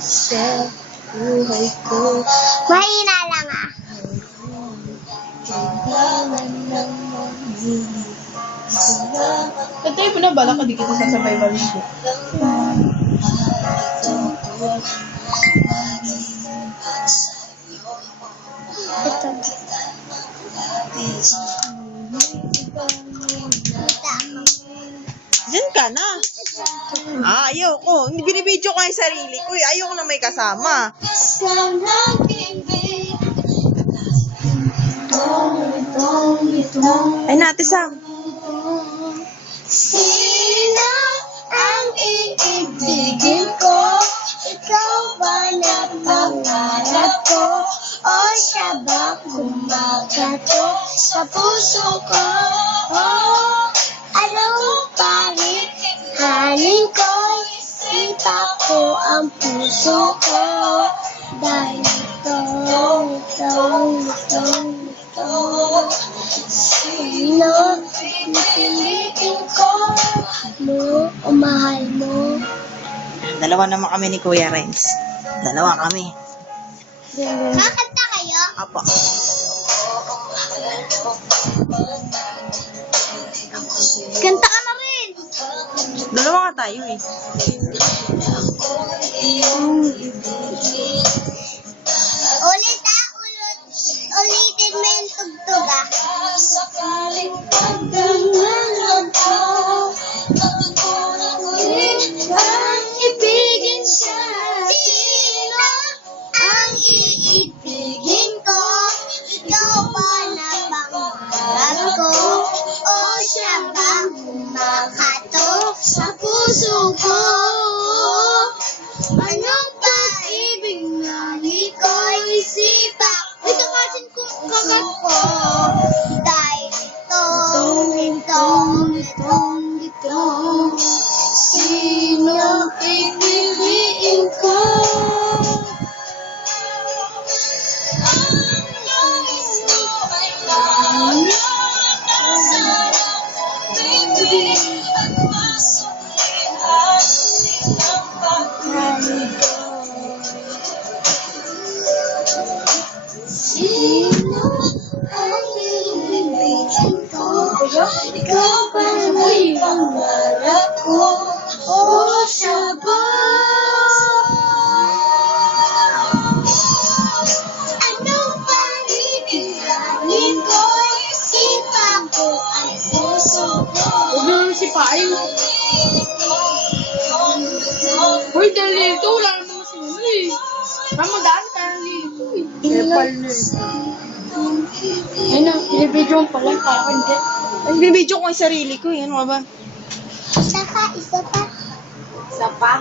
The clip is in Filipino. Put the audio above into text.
sa buhay ko. Mahina lang ah. Kailangan ng salamat. Patay mo na, bala ka di kita sasabay ba dito. Ito. Diyan ka na. Ah, ayoko. Hindi binibidyo ko yung sarili ko. eh. Ayoko na may kasama. Ay, nate Sam. Sino ang iibigin ko? Ikaw ba na pangarap ko? O siya ba kumakatok sa puso ko? Oh, ang puso ko. Dahil ito, ito, ito, ito. Sino pipiliin ko? Mo o mahal mo? Dalawa naman kami ni Kuya Renz. Dalawa kami. Kakanta kayo? Apo. Kanta ka na rin! Dalawa nga tayo eh. only be Sino ang iibigin ko? Ikaw ba may pangarap ko? O siya ba? Anong pangibiglanin ko? Isipan ko ang puso ko. Huwag na naman si Paing. Uy, dahil dito, wala naman si Uli. Mama, daan ka dito eh. Na eh. Ayun na, binibidyo mo pala, kaya hindi. Ay, binibidyo ko yung sarili ko eh. Ano ba? Saka isa pa. Isa pa.